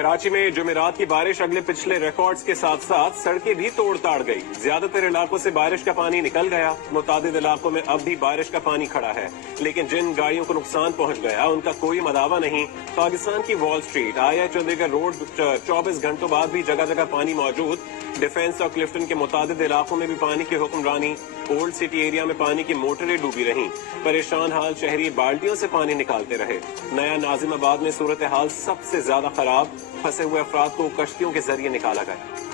कराची में जुमेरात की बारिश अगले पिछले रिकॉर्ड्स के साथ साथ सड़कें भी तोड़ ताड़ गई। ज्यादातर इलाकों से बारिश का पानी निकल गया। मुतादिद इलाकों में अब भी बारिश का पानी खड़ा है, लेकिन जिन गाड़ियों को नुकसान पहुंच गया उनका कोई मदावा नहीं। पाकिस्तान की वॉल स्ट्रीट, आया चंडीगढ़ रोड 24 घंटों बाद भी जगह जगह पानी मौजूद। डिफेंस और क्लिफ्टन के मुतादिद इलाकों में भी पानी की हुक्मरानी। ओल्ड सिटी एरिया में पानी की मोटरें डूबी रहीं। परेशान हाल शहरी बाल्टियों से पानी निकालते रहे। नया नाजिमाबाद में सूरत हाल सबसे ज्यादा खराब। फंसे हुए अफराद को कश्तियों के जरिए निकाला गया।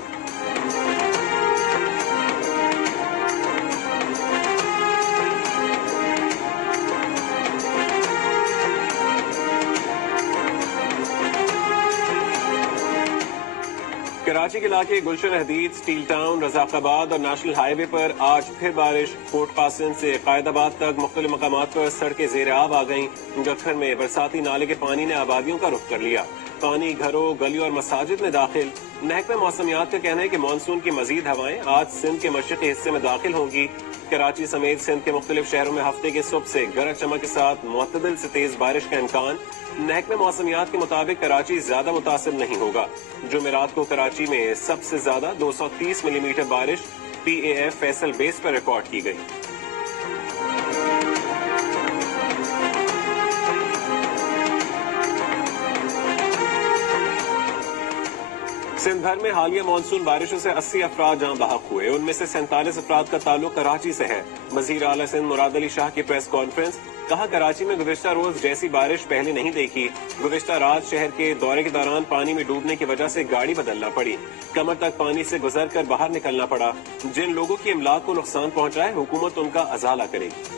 कराची के इलाके गुलशन हदीद, स्टील टाउन, रजाकाबाद और नेशनल हाईवे पर आज फिर बारिश। पोर्ट कासिम से कायदाबाद तक मुख्तलिफ मकामात पर सड़कें ज़ेर आब आ गईं। गखर में बरसाती नाले के पानी ने आबादियों का रुख कर लिया। पानी घरों, गलियों और मसाजिद में दाखिल। महकमा मौसमियात का कहना है कि मानसून की मजीद हवाएं आज सिंध के मशरक़ी हिस्से में दाखिल होंगी। कराची समेत सिंध के मुख्तलिफ शहरों में हफ्ते के सुबह से गरज चमक के साथ मुअत्तदिल से तेज बारिश का इम्कान। महकमे मौसमियात के मुताबिक कराची ज्यादा मुतासिर नहीं होगा। जुमेरात को कराची में सबसे ज्यादा 230 मिलीमीटर बारिश PAF फैसल बेस पर रिकॉर्ड की गई। सिंध भर में हालिया मानसून बारिशों से 80 अफराद जहां बहक हुए। उनमें से 47 अफराद का ताल्लुक कराची से है। वजीर आला सिंध मुराद अली शाह की प्रेस कॉन्फ्रेंस, कहा कराची में गुज़िश्ता रोज जैसी बारिश पहले नहीं देखी। गुज़िश्ता रात शहर के दौरे के दौरान पानी में डूबने की वजह से गाड़ी बदलना पड़ी। कमर तक पानी से गुजर कर बाहर निकलना पड़ा। जिन लोगों की इमलाक को नुकसान पहुंचा है, हुकूमत उनका अजाला करेगी।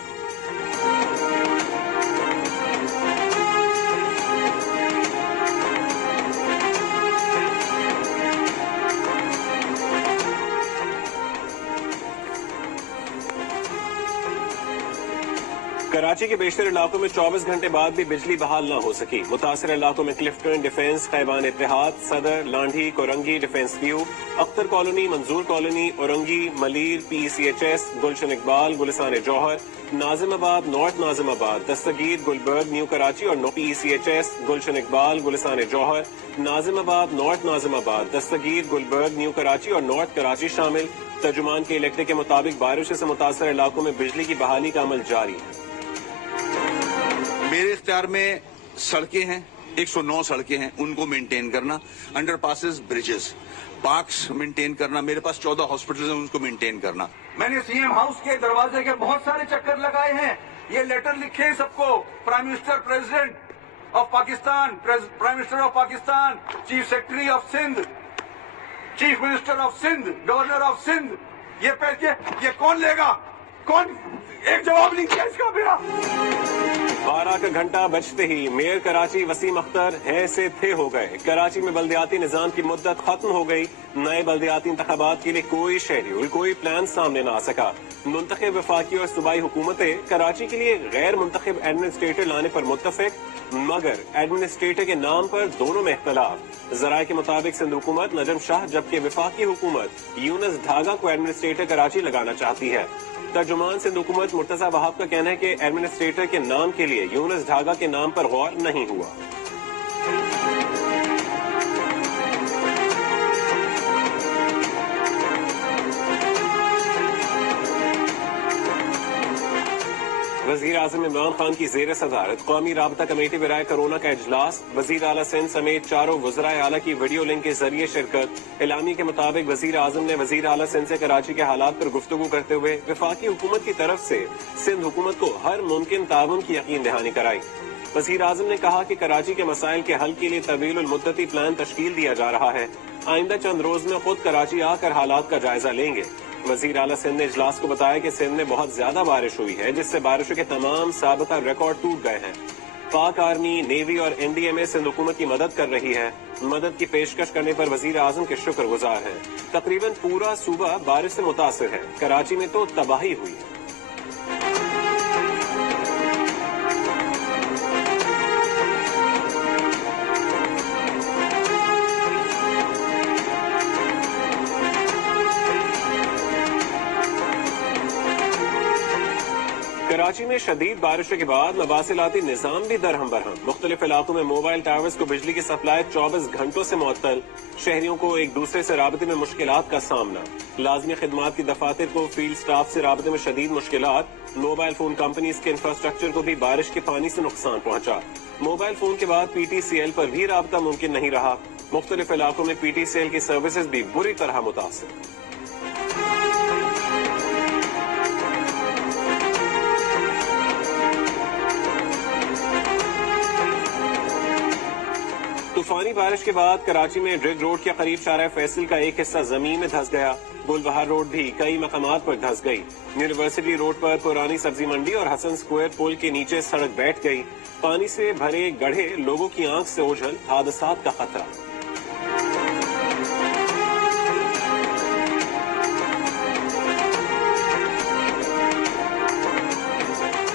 कराची के बेशतर इलाकों में 24 घंटे बाद भी बिजली बहाल न हो सकी। मुतासर इलाकों में क्लिफ्टन, डिफेंस, खैबान इत्तेहाद, सदर, Landhi, Korangi, defence view, Akhtar colony, मंजूर कॉलोनी, औरंगी, मलीर, PCHS, गुलशन इकबाल, गुलिसान जौहर, नाजिमाबाद, नॉर्थ नाजिमाबाद, दस्तगीर, गुलबर्ग, न्यू कराची और PCHS, गुलशन इकबाल, गुलिसान जौहर, नाजिमाबाद, नॉर्थ नाजिमाबाद, दस्तगीर, गुलबर्ग, न्यू कराची और नॉर्थ कराची शामिल। तर्जुमान के इलेक्ट्रिक के मुताबिक बारिश से मुतासर इलाकों में बिजली की बहाली का अमल जारी है। मेरे इख्तियार में सड़कें हैं, 109 सड़कें हैं, उनको मेंटेन करना, अंडरपासेस, ब्रिजेस, पार्क्स मेंटेन करना। मेरे पास 14 हॉस्पिटल हैं, उनको मेंटेन करना। मैंने CM हाउस के दरवाजे के बहुत सारे चक्कर लगाए हैं। ये लेटर लिखे हैं सबको, prime minister, president of Pakistan, prime minister of Pakistan, chief secretary of Sindh, chief minister of Sindh, governor of Sindh. ये कौन लेगा? कौन? एक जवाब नहीं किया इसका मेरा। 12 का घंटा बजते ही मेयर कराची वसीम अख्तर हैं से थे हो गए। कराची में बल्दियाती निजाम की मुद्दत खत्म हो गई। नए बल्दियाती इंतखाबात के लिए कोई शेड्यूल, कोई प्लान सामने न आ सका। मुंतखब वफाकी और सूबाई हुकूमतें कराची के लिए गैर मुंतखब एडमिनिस्ट्रेटर लाने पर मुत्तफिक, मगर एडमिनिस्ट्रेटर के नाम पर दोनों में इख्तलाफ। जराये के मुताबिक सिंध हुकूमत नजम शाह, जबकि वफाकी हुकूमत यूनुस ढागा को एडमिनिस्ट्रेटर कराची लगाना चाहती है। तर्जुमान सिंध हुकूमत मुर्तजा वहाब का कहना है कि एडमिनिस्ट्रेटर के नाम के लिए यूनुस ढागा के नाम पर गौर नहीं हुआ। वजीर आजम इमरान खान की जेर सदारत कौमी राबता कमेटी बराए कोरोना का इजलास। वजीर आला सिंध समेत चारों वज़राए आला की वीडियो लिंक के जरिए शिरकत। एलामी के मुताबिक वजीर आजम ने वजीर आला सिंध से कराची के हालात पर गुफ्तगू करते हुए वफाकी हुकूमत की तरफ से सिंध हुकूमत को हर मुमकिन ताउन की यकीन दहानी कराई। वजीर आजम ने कहा कि कराची के मसाइल के हल के लिए तवील मुद्दती प्लान तश्कील दिया जा रहा है। आइंदा चंद रोज में खुद कराची आकर हालात का जायजा लेंगे। वजीर आला सिंध ने इजलास को बताया कि सिंध में बहुत ज्यादा बारिश हुई है, जिससे बारिशों के तमाम साबिता रिकॉर्ड टूट गए हैं। पाक आर्मी, नेवी और NDMA सिंध हुकूमत की मदद कर रही है। मदद की पेशकश करने पर वजीर आजम के शुक्रगुजार हैं। तकरीबन पूरा सूबा बारिश से मुतासिर है। कराची में तो तबाही हुई है। कराची में شدید بارشوں کے بعد مواصلاتی نظام بھی درہم برہم. مختلف علاقوں میں موبائل ٹاورز کو بجلی کی سپلائی 24 گھنٹوں سے معطل. شہریوں کو ایک دوسرے سے رابطے میں مشکلات کا سامنا. لازمی خدمات کی دفاتر کو فیلڈ سٹاف سے رابطے میں شدید مشکلات. موبائل فون کمپنیز کے انفراسٹرکچر کو بھی بارش کے پانی سے نقصان پہنچا. موبائل فون کے بعد پی ٹی سی ایل پر بھی رابطہ ممکن نہیں رہا. مختلف علاقوں میں پی ٹی سی ایل کی سروسز بھی بری طرح متاثر. طوفانی بارش کے بعد کراچی میں ڈرگ روڈ کے قریب شارع فیصل کا ایک حصہ زمین میں دھس گیا. گل بہار روڈ بھی کئی مقامات پر دھس گئی. یونیورسٹی روڈ پر پرانی سبزی منڈی اور حسن سکوائر پل کے نیچے سڑک بیٹھ گئی. پانی سے بھرے گڑھے لوگوں کی آنکھ سے اوجھل. حادثات کا خطرہ.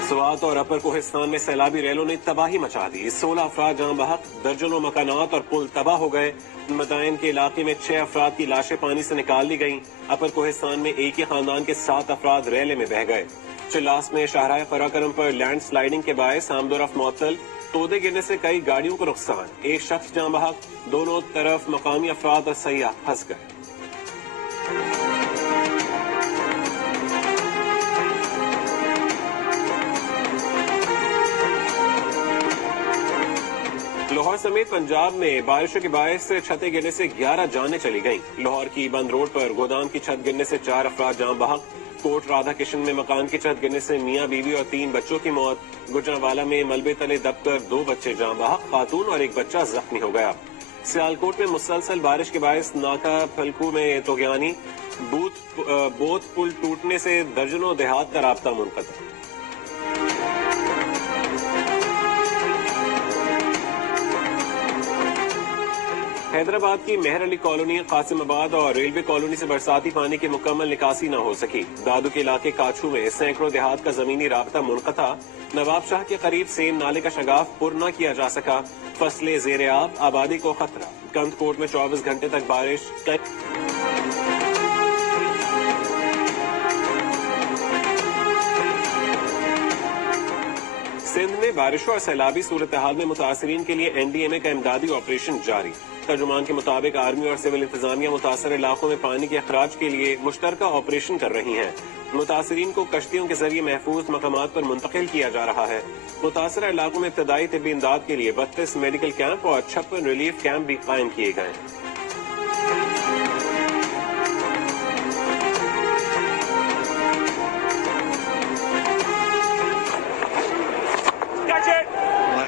سوات اور اپر کوہستان میں سیلابی ریلوں نے تباہی مچا دی. 16 افراد جاں بحق. درجنوں مکانات اور پل تباہ ہو گئے. مدائن کے علاقے میں 6 افراد کی لاشیں پانی سے نکال لی گئیں. اپر کوہستان میں ایک ہی خاندان کے 7 افراد ریلے میں بہہ گئے. چلاس میں شاہراہ قراقرم پر لینڈ سلائیڈنگ کے باعث آمد و رفت معطل. تودے گرنے سے کئی گاڑیوں کو نقصان. ایک شخص جاں بحق. دونوں طرف مقامی افراد اور سیاح پھنس گئے. لاہور سمیت پنجاب میں بارشوں کے باعث چھتیں گرنے سے 11 جانیں چلی گئیں. لاہور کی بند روڈ پر گودام کی چھت گرنے سے 4 افراد جاں بحق. کوٹ رادھا کشن میں مکان کی چھت گرنے سے میاں بیوی اور 3 بچوں کی موت. گجرانوالا میں ملبے تلے دب کر 2 بچے جاں بحق. خاتون اور ایک بچہ زخمی ہو گیا. سیالکوٹ میں مسلسل بارش کے باعث ناکا پھلکو میں طغیانی. بوت پل ٹوٹنے سے درجنوں دیہات کا رابطہ منقطع. حیدرآباد کی مہر علی کالونی، قاسم آباد اور ریلوے کالونی سے برساتی پانی کی مکمل نکاسی نہ ہو سکی. دادو کے علاقے کاچھو میں سینکڑوں دیہات کا زمینی رابطہ منقطع. نواب شاہ کے قریب سیم نالے کا شگاف پر نہ کیا جا سکا. فصلیں زیر آب، آبادی کو خطرہ. کند کوٹ میں 24 گھنٹے تک بارش. سندھ میں بارشوں اور سیلابی صورتحال میں متاثرین کے لیے این ڈی ایم اے کا امدادی آپریشن جاری. ترجمان کے مطابق آرمی اور سول انتظامیہ متاثر علاقوں میں پانی کے اخراج کے لیے مشترکہ آپریشن کر رہی ہیں. متاثرین کو کشتیوں کے ذریعے محفوظ مقامات پر منتقل کیا جا رہا ہے. متاثرہ علاقوں میں ابتدائی طبی امداد کے لیے 32 میڈیکل کیمپ اور 56 ریلیف کیمپ بھی قائم کیے گئے ہیں.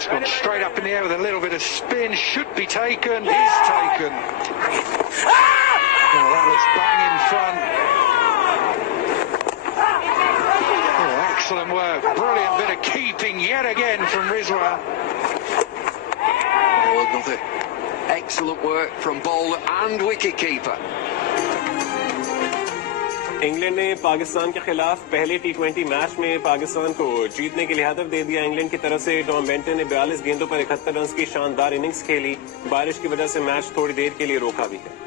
Gone straight up in the air with a little bit of spin. Should be taken. Is taken. Oh, that looks bang in front. Oh, excellent work. Brilliant bit of keeping yet again from Rizwa. Oh, another excellent work from bowler and wicketkeeper. England نے پاکستان کے خلاف پہلے T 20 match میں پاکستان کو جیتنے کے لیے ہدف دے دیا. انگلینڈ کی طرف سے ٹام بینٹن نے 42 گیندوں پر 71 رنز کی شاندار اننگز کھیلی. بارش کی وجہ سے میچ تھوڑی دیر کے لیے روکا بھی ہے.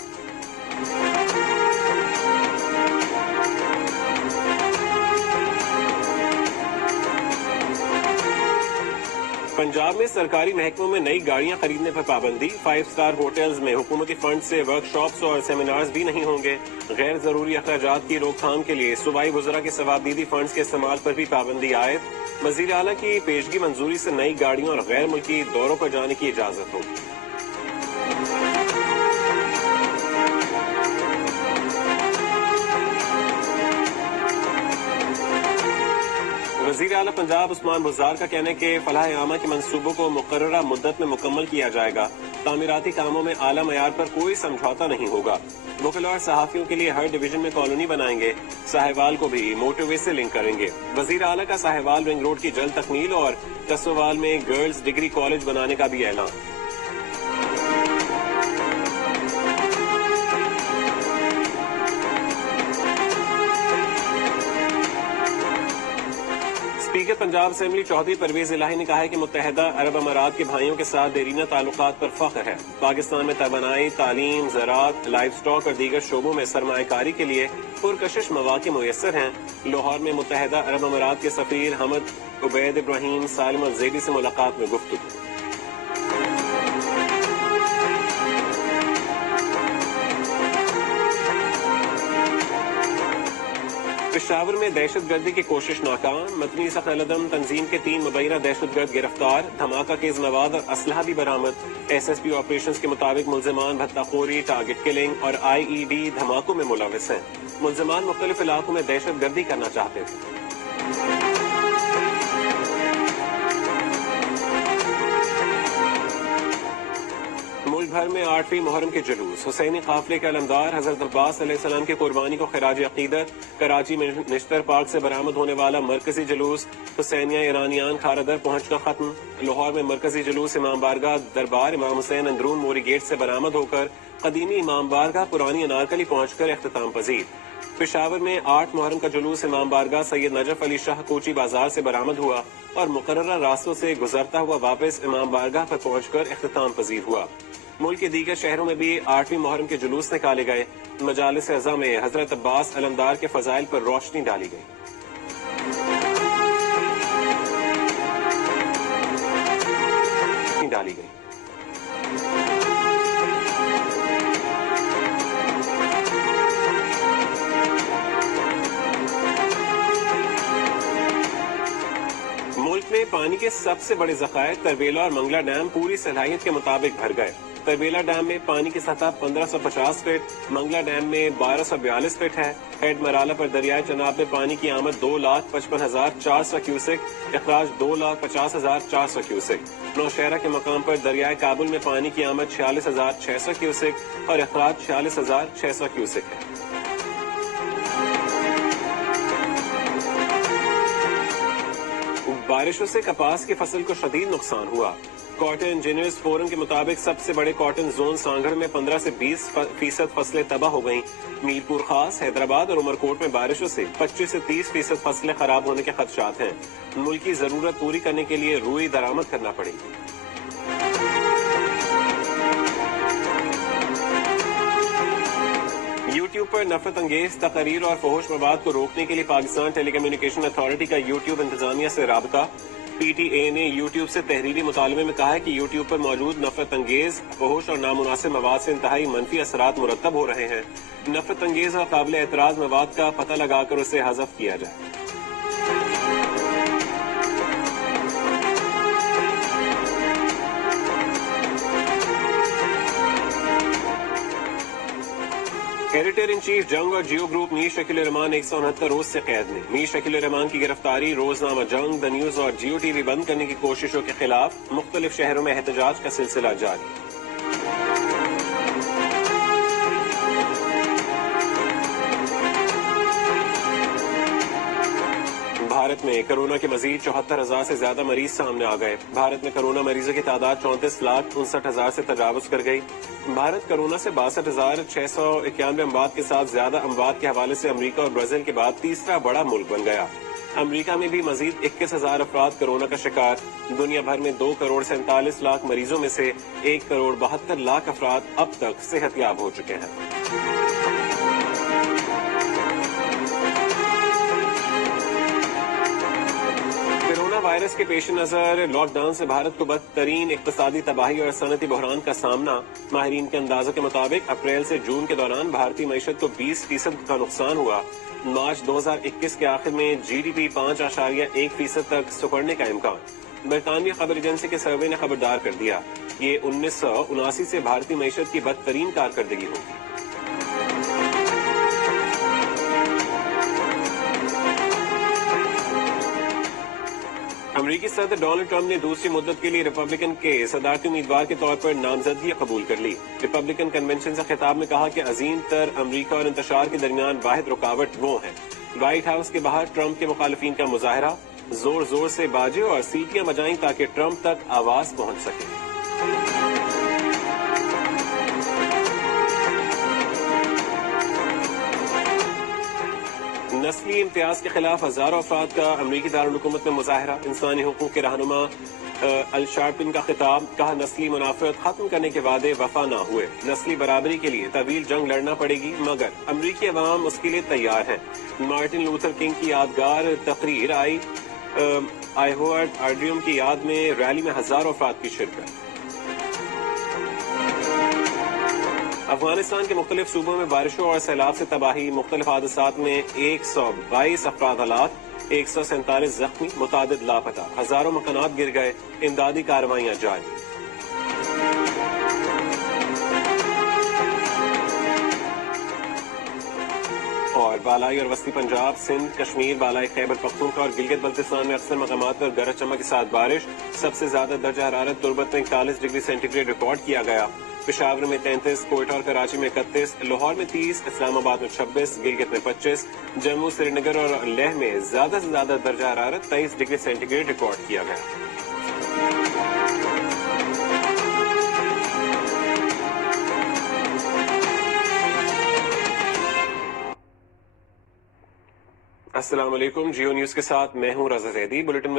پنجاب میں سرکاری محکموں میں نئی گاڑیاں خریدنے پر پابندی. 5 اسٹار ہوٹلز میں حکومتی فنڈ سے ورک شاپس اور سیمینارز بھی نہیں ہوں گے. غیر ضروری اخراجات کی روک تھام کے لیے صوبائی وزراء کے ثوابدیدی فنڈز کے استعمال پر بھی پابندی عائد. وزیر اعلیٰ کی پیشگی منظوری سے نئی گاڑیوں اور غیر ملکی دوروں پر جانے کی اجازت ہوگی. وزیر اعلیٰ پنجاب عثمان بزدار کا کہنا ہے کہ فلاح عامہ کے منصوبوں کو مقررہ مدت میں مکمل کیا جائے گا. تعمیراتی کاموں میں اعلیٰ معیار پر کوئی سمجھوتا نہیں ہوگا. وکلاء اور صحافیوں کے لیے ہر ڈویژن میں کالونی بنائیں گے. ساہیوال کو بھی موٹر وے سے لنک کریں گے. وزیر اعلیٰ کا ساہیوال رنگ روڈ کی جلد تکمیل اور کسوال میں گرلز ڈگری کالج بنانے کا بھی اعلان. Speaker speaker Punjab assembly Chaudhry Parvez Elahi ने कहा है कि मुत्तहदा अरब अमारात के भाइयों के साथ देरीना ताल्लुकात पर फख्र है। पाकिस्तान में तवानाई, तालीम, ज़राअत, लाइव स्टॉक और दीगर शोबों में सरमायाकारी के लिए पुरकशिश मौक़े मुयस्सर हैं। लाहौर में मुत्तहदा अरब अमारात के सफीर हमद उबैद इब्राहिम सालिम अल-ज़ैदी से मुलाकात में गुफ्तगू। पेशावर में दहशतगर्दी की कोशिश नाकाम, मतनी सकलदम तंजीम के 3 मुबैना दहशतगर्द गिरफ्तार, धमाका केज मवाद और असलहा भी बरामद। SSP ऑपरेशंस के मुताबिक मुल्जिमान भत्ताखोरी, टारगेट किलिंग और IED धमाकों में मुलविस हैं। मुल्जिमान मुख्तलिफ इलाकों में दहशतगर्दी करना चाहते थे। मुल्क भर में 8वीं मुहर्रम के जुलूस, हुसैनी काफिले के अलमदार हजरत अब्बास अलैहिस्सलाम की कुर्बानी को खिराज अकीदत। कराची में निश्तर पार्क से बरामद होने वाला मरकजी जुलूस हुसैनिया ईरानियान खारदर पहुंचकर खत्म। लाहौर में मरकजी जुलूस इमाम बारगाह दरबार इमाम हुसैन अंदरून मोरी गेट से बरामद होकर कदीमी इमाम बारगाह पुरानी अनारकली पहुंचकर इख्तिताम पजीर। पेशावर में 8 मुहर्रम का जुलूस इमाम बारगाह सैयद नजफ अली शाह कोची बाजार से बरामद हुआ और मुकर्ररा रास्तों से गुजरता हुआ वापस इमाम बारगाह पर पहुंचकर इख्तिताम पजीर हुआ। मुल्क के दीगर शहरों में भी 8वीं मुहर्रम के जुलूस निकाले गए। मजालिस अज़ा में हजरत अब्बास अलमदार के फजाइल पर रोशनी डाली गई। मुल्क में पानी के सबसे बड़े जखायर तरबेला और मंगला डैम पूरी सलाहियत के मुताबिक भर गए। तरबेला डैम में पानी की सतह 1550 फीट, मंगला डैम में 1242 फीट है। हेड मराला पर दरियाए चनाब में पानी की आमद 2,55,400 क्यूसेक, अखराज 2,50,400 क्यूसेक। नौशहरा के मकाम पर दरियाए काबुल में पानी की आमद 46,600 क्यूसेक और अखराज 46,600 क्यूसेक है। बारिशों से कपास की फसल को शदीद नुकसान हुआ। कॉटन इंजीनियर्स फोरम के मुताबिक सबसे बड़े कॉटन जोन सांगड़ में 15 से 20% फसलें तबाह हो गईं। मीरपुर खास, हैदराबाद और उमरकोट में बारिशों से 25 से 30% फसलें खराब होने के खदशात हैं। मुल्क की जरूरत पूरी करने के लिए रुई दरामद करना पड़ेगी। यूट्यूब पर नफरत अंगेज तकरीर और फहुश मवाद को रोकने के लिए पाकिस्तान टेलीकम्युनिकेशन अथॉरिटी का यूट्यूब इंतजामिया से राबता। PTA ने यूट्यूब से तहरीरी मुतालबे में कहा है कि यूट्यूब पर मौजूद नफरत अंगेज, फहुश और नामुनासिब मवाद से इंतहाई मनफी असरात मुरतब हो रहे हैं। नफरत अंगेज और काबिल एतराज मवाद का पता लगाकर उसे हज़फ किया जाए। एडिटर इन चीफ जंग और जियो ग्रुप मीर शकील रहमान 169 रोज से कैद में। मीर शकील रहमान की गिरफ्तारी, रोजनामा जंग, द न्यूज और जियो टीवी बंद करने की कोशिशों के खिलाफ मुख्तलिफ शहरों में एहतजाज का सिलसिला जारी। भारत में कोरोना के मजीद 74,000 से ज्यादा मरीज सामने आ गए। भारत में कोरोना मरीजों की तादाद 34,59,000 से तजावुज कर गई। भारत कोरोना से 62,691 अमवात के साथ ज्यादा अमवात के हवाले से अमेरिका और ब्राजील के बाद तीसरा बड़ा मुल्क बन गया। अमेरिका में भी मजीद 21,000 अफराद कोरोना का शिकार। दुनिया भर में 2,47 लाख मरीजों में से 1,72 अफराद अब तक सेहतयाब हो चुके हैं। वायरस के पेश नजर लॉकडाउन से भारत को बदतरीन इक्तिसादी तबाही और सनती बहरान का सामना। माहिरीन के अंदाजों के मुताबिक अप्रैल से जून के दौरान भारतीय मईशत को 20% का नुकसान हुआ। मार्च 2021 के आखिर में GDP 5.1% तक सुकड़ने का इम्कान। बरतानवी खबर एजेंसी के सर्वे ने खबरदार कर दिया, ये 1979 से भारतीय मईशत की बदतरीन कारकर्दगी होगी। अमरीकी सदर डोनाल्ड ट्रंप ने दूसरी मुद्दत के लिए रिपब्लिकन के सदारती उम्मीदवार के तौर पर नामजदगी कबूल कर ली। रिपब्लिकन कन्वेंशन से खिताब में कहा कि अजीम तर अमरीका और इंतशार के दरमियान वाहिद रुकावट वो है। व्हाइट हाउस के बाहर ट्रंप के मुखालिफिन का मुजाहरा, जोर जोर से बाजे और सीटियां बजाई ताकि ट्रंप तक आवाज पहुंच सके। نسلی امتیاز کے خلاف ہزاروں افراد کا امریکی دارالحکومت میں مظاہرہ. انسانی حقوق کے رہنما الشارپن کا خطاب. کہا نسلی منافرت ختم کرنے کے وعدے وفا نہ ہوئے. نسلی برابری کے لیے طویل جنگ لڑنا پڑے گی مگر امریکی عوام اس کے لیے تیار ہیں. مارٹن لوتھر کنگ کی یادگار تقریر آئیہوارڈ آرڈیوم کی یاد میں ریلی میں ہزاروں افراد کی شرکت. افغانستان کے مختلف صوبوں میں بارشوں اور سیلاب سے تباہی. مختلف حادثات میں 122 افراد ہلاک, 147 زخمی, متعدد لاپتہ. ہزاروں مکانات گر گئے. امدادی کارروائیاں جاری. اور بالائی اور وسطی پنجاب, سندھ, کشمیر, بالائی خیبر پختونخوا اور گلگت بلتستان میں اکثر مقامات پر گرج چمک کے ساتھ بارش. سب سے زیادہ درجہ حرارت تربت میں 41 ڈگری سینٹی گریڈ ریکارڈ کیا گیا. پشاور میں 33, کوئٹہ اور کراچی میں 31, لاہور میں 30, اسلام آباد میں 26, گلگت میں 25, جموں, سری نگر اور لیہ میں زیادہ سے زیادہ درجہ حرارت 23 ڈگری سینٹی گریڈ ریکارڈ کیا گیا. السلام علیکم. جیو نیوز کے ساتھ میں ہوں رضا زیدی. بلیٹن میں